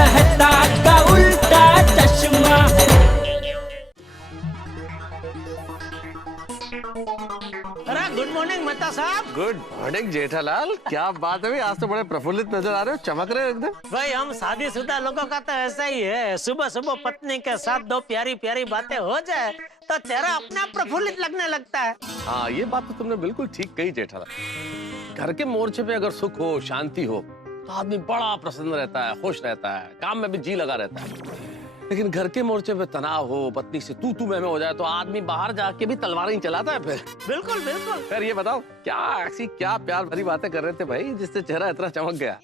मेहता का उल्टा चश्मा। अरे गुड मॉर्निंग मेहता साहब। गुड मॉर्निंग जेठालाल, क्या बात है भाई, आज तो बड़े प्रफुल्लित नजर आ रहे हो, चमक रहे हो एकदम। भाई हम शादीशुदा लोगों का तो ऐसा ही है, सुबह सुबह पत्नी के साथ दो प्यारी प्यारी बातें हो जाए तो चेहरा अपने आप प्रफुल्लित लगने लगता है। हाँ, ये बात तो तुमने बिल्कुल ठीक कही जेठालाल। घर के मोर्चे पे अगर सुख हो, शांति हो तो आदमी बड़ा प्रसन्न रहता है, खुश रहता है, काम में भी जी लगा रहता है। लेकिन घर के मोर्चे पे तनाव हो, पत्नी से तू मैं हो जाए तो आदमी बाहर जाके भी तलवारें ही चलाता है फिर। बिल्कुल बिल्कुल। फिर ये बताओ क्या प्यार भरी बातें कर रहे थे भाई, जिससे चेहरा इतना चमक गया।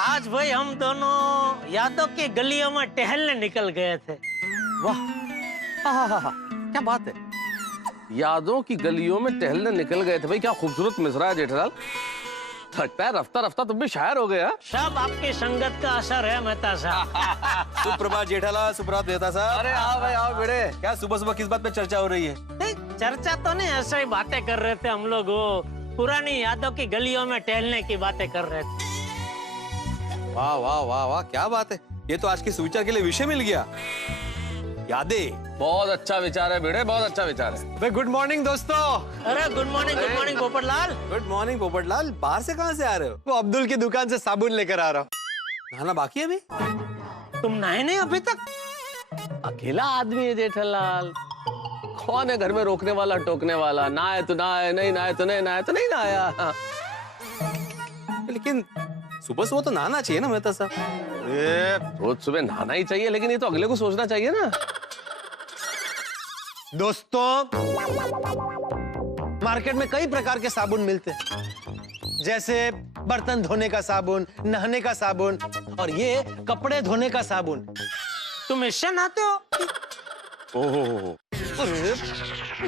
आज भाई हम दोनों यादों की गलियों में टहलने निकल गए थे। वाह, हाँ, क्या बात है, यादों की गलियों में टहलने निकल गए थे भाई, क्या खूबसूरत मिसरा है जेठालाल। लगता है रफ्ता रफ्ता तुम भी शायर हो गया। सब आपकी संगत का असर है मेहता साहब। सुप्रभात जेठालाल, सुप्रभात मेहता साहब। अरे आओ भाई आओ बेड़े। क्या सुबह सुबह किस बात पे चर्चा हो रही है? नहीं, चर्चा तो नहीं, ऐसे ही बातें कर रहे थे हम लोग, वो पुरानी यादों की गलियों में टहलने की बातें कर रहे थे। वाह वाह वाह वाह, क्या बात है, ये तो आज के सुविचार के लिए विषय मिल गया, यादें। बहुत अच्छा विचार है बेड़े, बहुत अच्छा विचार है। भाई गुड मॉर्निंग दोस्तों। अरे good morning Popatlal. Good morning Popatlal, बाहर से कहाँ से आ रहे हो? वो अब्दुल की दुकान से साबुन लेकर आ रहा हूँ। नहाना बाकी है अभी? तुम नहाए नहीं अभी तक? अकेला आदमी है जेठालाल, कौन है घर में रोकने वाला टोकने वाला, नहाए तो नहाए, नहीं नहाए तो नहीं नहाए तो नहीं नहाया। लेकिन सुबह सुबह तो नहाना चाहिए ना मेहता साहब। रोज सुबह नहाना ही चाहिए, लेकिन ये तो अगले को सोचना चाहिए ना। दोस्तों, मार्केट में कई प्रकार के साबुन मिलते हैं, जैसे बर्तन धोने का साबुन, नहाने का साबुन और ये कपड़े धोने का साबुन। तुम इससे नहाते हो? ओहो, अरे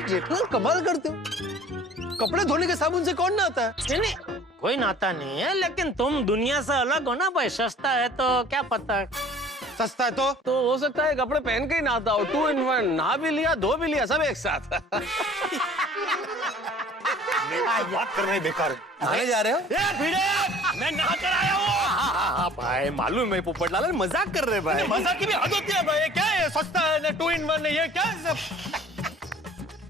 जेठालाल कमाल करते हो, कपड़े धोने के साबुन से कौन नहाता है? नहीं, कोई नहाता नहीं है, लेकिन तुम दुनिया से अलग हो ना भाई, सस्ता है तो क्या पता। सस्ता है तो हो सकता है कपड़े पहन के ही नहाता हो, 2 in 1, नहा भी लिया, धो भी लिया, सब एक साथ। बात कर रहे बेकार। नहाने जा रहे हो? मैं नहा कर आया हूँ। हाँ भाई, मालूम है पोपटलाल, मजाक कर रहे भाई। मजाक की भी हद होती है भाई, क्या है सस्ता है ना 2 in 1 है, ये क्या है सब?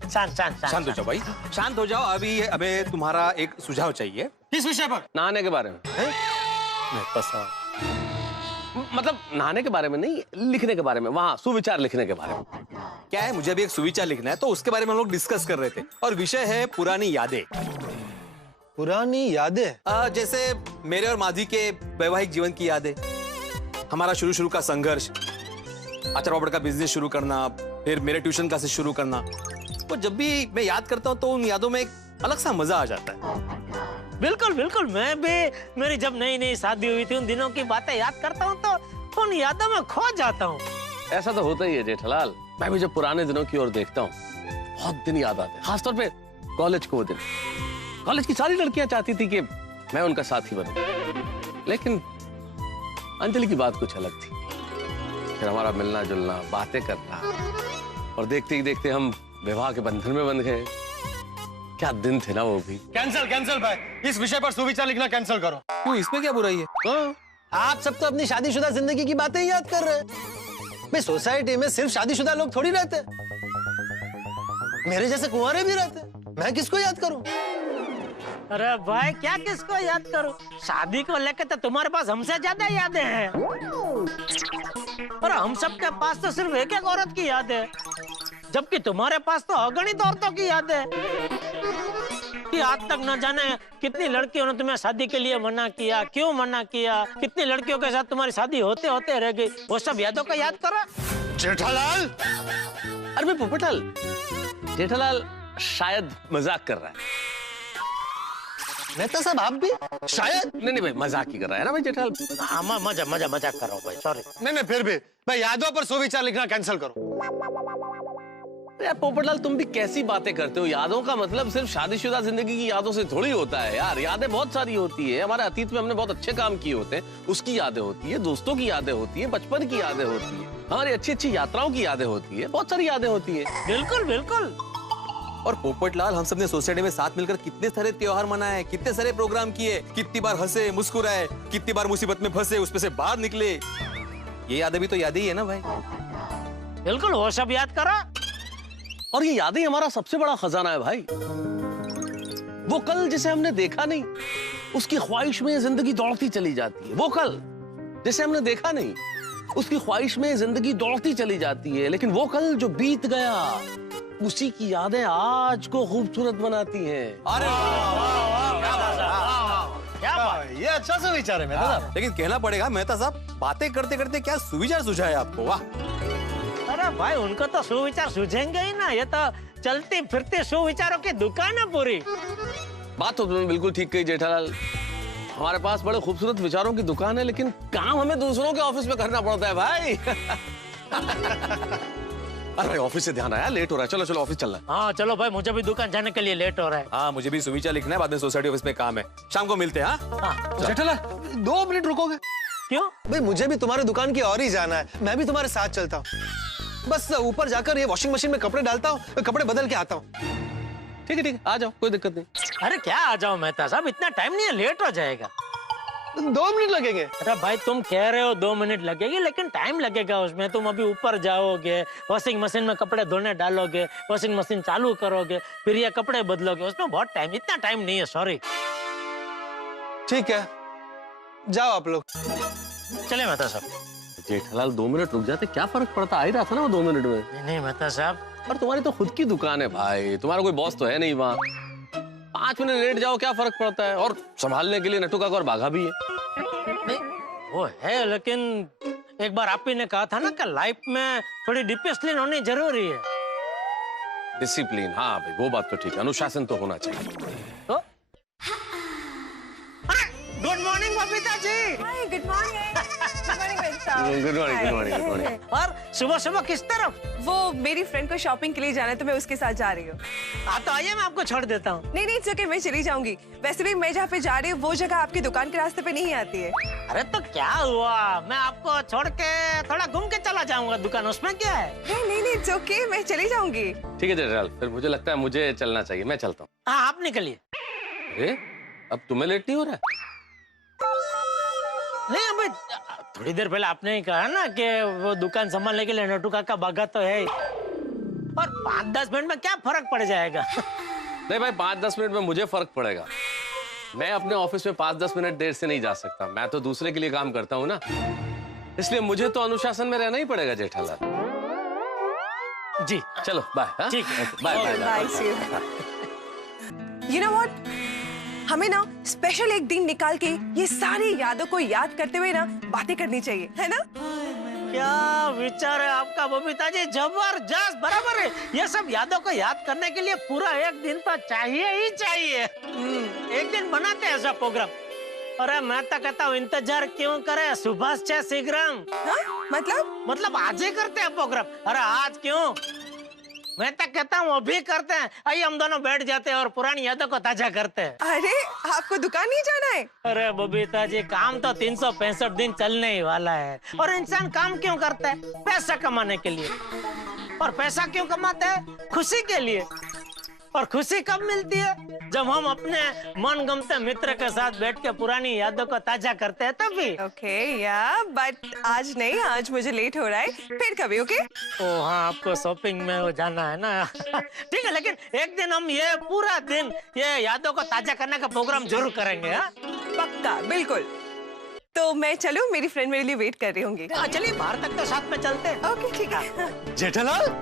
शांत हो जाओ भाई, शांत हो जाओ। अभी हमें तुम्हारा एक सुझाव चाहिए। किस विषय पर? नहाने के बारे में। मेहता साहब, मतलब नहाने के बारे में नहीं, लिखने के बारे में, वहाँ सुविचार लिखने के बारे में। क्या है, मुझे अभी एक सुविचार लिखना है, तो उसके बारे में हम लोग डिस्कस कर रहे थे, और विषय है पुरानी यादें। पुरानी यादें? जैसे मेरे और माधवी के वैवाहिक जीवन की यादें, हमारा शुरू का संघर्ष, अचार पापड़ का बिजनेस शुरू करना, फिर मेरे ट्यूशन क्लासेस शुरू करना। तो जब भी मैं याद करता हूँ तो उन यादों में एक अलग सा मजा आ जाता है। बिल्कुल बिल्कुल, मैं भी मेरी जब नई नई शादी हुई थी उन दिनों की बातें याद करता हूँ तो उन यादों में खो जाता हूँ। ऐसा तो होता ही है जेठालाल, मैं भी जब पुराने दिनों की ओर देखता हूँ बहुत दिन याद आते हैं, खासतौर पे कॉलेज को दिन। कॉलेज की सारी लड़कियां चाहती थी कि मैं उनका साथी बनूं, लेकिन अंजलि की बात कुछ अलग थी। फिर हमारा मिलना जुलना, बातें करना, और देखते ही देखते हम विवाह के बंधन में बंध गए। क्या दिन थे ना वो भी। कैंसिल भाई, इस विषय पर सुविचार लिखना कैंसिल करो। क्यों, इसमें क्या बुराई है? आप सब तो अपनी शादीशुदा जिंदगी की बातें ही याद कर रहे हैं। भाई सोसाइटी में सिर्फ शादीशुदा लोग थोड़ी रहते, मेरे जैसे कुंवारे भी रहते, मैं किसको याद करूं? अरे भाई क्या किसको याद करूं, शादी को लेकर तो तुम्हारे पास हमसे ज्यादा यादें हैं, और हम सबके पास तो सिर्फ एक औरत की याद है, जबकि तुम्हारे पास तो अगणित औरतों की याद है कि आज तक न जाने कितनी लड़कियों ने तुम्हें शादी के लिए मना किया, क्यों मना किया, कितनी लड़कियों के साथ तुम्हारी शादी होते होते रह गई, वो सब यादों का याद करो। जेठालाल, अरे भाई पोपटलाल, जेठालाल शायद मजाक कर रहा है। मेहता साहब आप भी शायद? नहीं भाई, मजाक ही कर रहा है ना भाई जेठालाल। हाँ, मजाक कर रहा हूँ भाई, सॉरी। नहीं फिर भी भाई यादों पर सुविचार लिखना कैंसिल करो। यार पोपटलाल, तुम भी कैसी बातें करते हो, यादों का मतलब सिर्फ शादीशुदा जिंदगी की यादों से थोड़ी होता है यार। यादें बहुत सारी होती है, हमारे अतीत में हमने बहुत अच्छे काम किए होते हैं, उसकी यादें होती है, दोस्तों की यादें होती है, बचपन की यादें होती है, हमारी अच्छी अच्छी यात्राओं की यादें होती है, बहुत सारी यादें होती है। बिल्कुल बिल्कुल। और पोपटलाल, हम सबने सोसाइटी में साथ मिलकर कितने सारे त्योहार मनाए, कितने सारे प्रोग्राम किए, कितनी बार हंसे मुस्कुराए, कितनी बार मुसीबत में फंसे उसमें से बाहर निकले। ये यादें भी तो यादें ही है ना भाई। बिल्कुल वो सब याद करो। और ये यादें हमारा सबसे बड़ा खजाना है भाई। वो कल जिसे हमने देखा नहीं, उसकी ख्वाहिश में जिंदगी दौड़ती चली जाती है। वो कल जिसे हमने देखा नहीं, उसकी ख्वाहिश में जिंदगी दौड़ती चली जाती है। लेकिन वो कल जो बीत गया, उसी की यादें आज को खूबसूरत बनाती हैं। अरे क्या बात। ये अच्छा सा विचार है मेहता साहब। लेकिन कहना पड़ेगा मेहता साहब, बातें करते करते क्या सुविचार सुझाए आपको, वाह। अरे भाई उनको तो सुविचार सूझेंगे ही ना, ये तो चलती फिरती सुविचारों की दुकान है पूरी। बात तो तुमने बिल्कुल ठीक कही जेठालाल। हमारे पास बड़े खूबसूरत विचारों की दुकान है, लेकिन काम हमें दूसरों के ऑफिस में करना पड़ता है भाई। अरे भाई ऑफिस से ध्यान आया, लेट हो रहा है, चलो चलो ऑफिस चलना है। हाँ चलो भाई, मुझे भी दुकान जाने के लिए लेट हो रहा है। हाँ मुझे भी सुविचार लिखना है, बाद में सोसाइटी ऑफिस में काम है, शाम को मिलते हैं। हाँ जेठालाल 2 मिनट रुकोगे? क्यों? भाई मुझे भी तुम्हारे दुकान की और ही जाना है, मैं भी तुम्हारे साथ चलता हूँ। बस ऊपर जाकर ये वॉशिंग मशीन में कपड़े डालता हूँ, कपड़े बदल के आता हूँ। ठीक है, आ जाओ, कोई दिक्कत नहीं। अरे क्या आ जाओ मेहता साहब, इतना टाइम नहीं है, लेट हो जाएगा। 2 मिनट लगेंगे। अरे भाई तुम कह रहे हो 2 मिनट लगेगी, लेकिन टाइम लगेगा उसमें। तुम अभी ऊपर जाओगे, वॉशिंग मशीन में कपड़े धोने डालोगे, वॉशिंग मशीन चालू करोगे, फिर ये कपड़े बदलोगे, उसमें बहुत टाइम, इतना टाइम नहीं है, सॉरी। ठीक है, जाओ आप लोग। चले मेहता साहब। जेठालाल 2 मिनट रुक जाते, क्या फर्क पड़ता, आ ही रहा था ना वो 2 मिनट में। नहीं मेहता साहब। और तुम्हारी तो खुद की दुकान है भाई, तुम्हारा कोई बॉस तो है नहीं वहाँ। 5 मिनट लेट जाओ, क्या फर्क पड़ता है। और संभालने के लिए नट्टू काका और बाघा भी है। नहीं वो है, लेकिन एक बार आप ही ने कहा था ना कि लाइफ में थोड़ी डिसिप्लिन होनी जरूरी है। डिसिप्लिन, हाँ भाई वो बात तो ठीक है, अनुशासन तो होना चाहिए। तो good morning Babita ji. Hi good morning. Good morning बेटा। Good morning, good morning, good morning. और सुबह सुबह किस तरफ? वो मेरी फ्रेंड को शॉपिंग के लिए जाना है, तो मैं उसके साथ जा रही हूँ। हाँ तो आइए, मैं आपको छोड़ देता हूँ। नहीं नहीं चुके, मैं चली जाऊंगी। वैसे भी मैं जहाँ पे जा रही हूँ वो जगह आपकी दुकान के रास्ते पे नहीं आती है। अरे तो क्या हुआ, मैं आपको छोड़ के थोड़ा घूम के चला जाऊंगा दुकान, उसमें क्या है? नहीं नहीं चुके, मैं चली जाऊंगी। ठीक है जेठालाल, फिर मुझे लगता है मुझे चलना चाहिए, मैं चलता हूँ। हाँ आप निकलिए। अरे अब तुम्हें लेट नहीं हो रहा है? नहीं अभी थोड़ी देर पहले आपने ही कहा ना कि वो दुकान संभालने के लिए नट्टू काका बाघा तो है ही। और 5-10 मिनट में क्या फर्क पड़ जाएगा? नहीं भाई, 5-10 मिनट में मुझे फर्क पड़ेगा। मैं अपने ऑफिस में 5-10 मिनट देर से नहीं जा सकता, मैं तो दूसरे के लिए काम करता हूँ ना, इसलिए मुझे तो अनुशासन में रहना ही पड़ेगा जेठालाल जी। चलो बाय। हाँ? ठीक है, bye bye bye see you know what, हमें ना स्पेशल एक दिन निकाल के ये सारी यादों को याद करते हुए ना बातें करनी चाहिए, है ना? क्या विचार है आपका बबीता जी, जबरदस्त, बराबर है। ये सब यादों को याद करने के लिए पूरा एक दिन तो चाहिए ही चाहिए। एक दिन बनाते हैं ऐसा प्रोग्राम। अरे मैं तो कहता हूँ इंतजार क्यों करे, सुबह से शीघ्रम। हाँ? मतलब आज ही करते हैं प्रोग्राम। अरे आज क्यों, मैं तो कहता हूँ अभी करते हैं। आइए हम दोनों बैठ जाते हैं और पुरानी यादों को ताजा करते हैं। अरे आपको दुकान नहीं जाना है? अरे बबीता जी, काम तो 365 दिन चलने ही वाला है। और इंसान काम क्यों करता है? पैसा कमाने के लिए। और पैसा क्यों कमाता है? खुशी के लिए। और खुशी कब मिलती है? जब हम अपने मनगमते मित्र के साथ बैठ के पुरानी यादों को ताजा करते हैं तभी। ओके या बट आज नहीं, आज मुझे लेट हो रहा है, फिर कभी। ओके ओ हाँ, आपको शॉपिंग में वो जाना है ना। ठीक है, लेकिन एक दिन हम ये पूरा दिन ये यादों को ताजा करने का प्रोग्राम जरूर करेंगे। हाँ पक्का, बिल्कुल। तो मैं चलूं, मेरी फ्रेंड मेरे लिए वेट कर रही होंगी। चलिए बाहर तक तो साथ में चलते हैं। ओके ठीक है। जेठालाल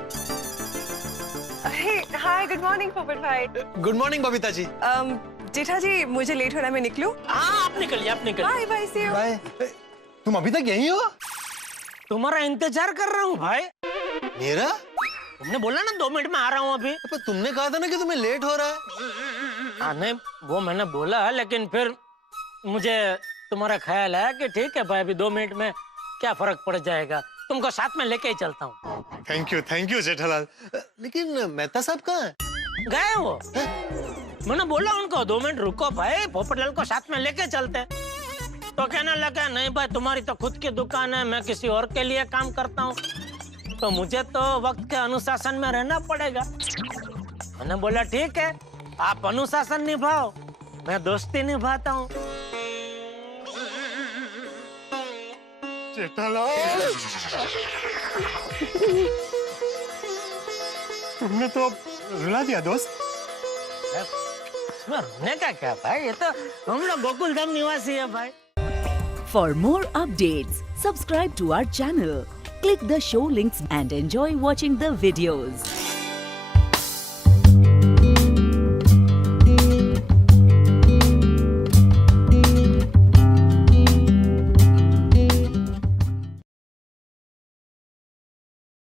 हाय गुड मॉर्निंग पोपट भाई। गुड मॉर्निंग बबीता जी। जेठा जी मुझे लेट हो रहा है, मैं निकलूं? हाँ आप निकलिए, आप निकलिए। Bye bye, see you. Bye. तुम अभी तक यहीं हो? तुम्हारा इंतजार कर रहा हूँ भाई। मेरा? तुमने बोला ना 2 मिनट में आ रहा हूँ अभी। पर तुमने कहा था ना कि तुम्हें लेट हो रहा है। हाँ नहीं, वो मैंने बोला, लेकिन फिर मुझे तुम्हारा ख्याल है कि ठीक है भाई, अभी 2 मिनट में क्या फर्क पड़ जाएगा, तुमको साथ में लेके ही चलता हूँ। Thank you Jethalal. लेकिन मेहता साहब कहाँ है? गए वो। मैंने बोला उनको 2 मिनट रुको भाई, पोपटलाल को साथ में लेके चलते। तो कहने लगा नहीं भाई, तुम्हारी तो खुद की दुकान है, मैं किसी और के लिए काम करता हूँ, तो मुझे तो वक्त के अनुशासन में रहना पड़ेगा। मैंने बोला ठीक है, आप अनुशासन निभाओ, मैं दोस्ती निभाता हूँ। तुमने तो रुला दिया दोस्त। इसमें रोने का क्या भाई, ये तो हम लोग गोकुल धाम निवासी है भाई। For more updates, subscribe to our channel, click the show links and enjoy watching the videos.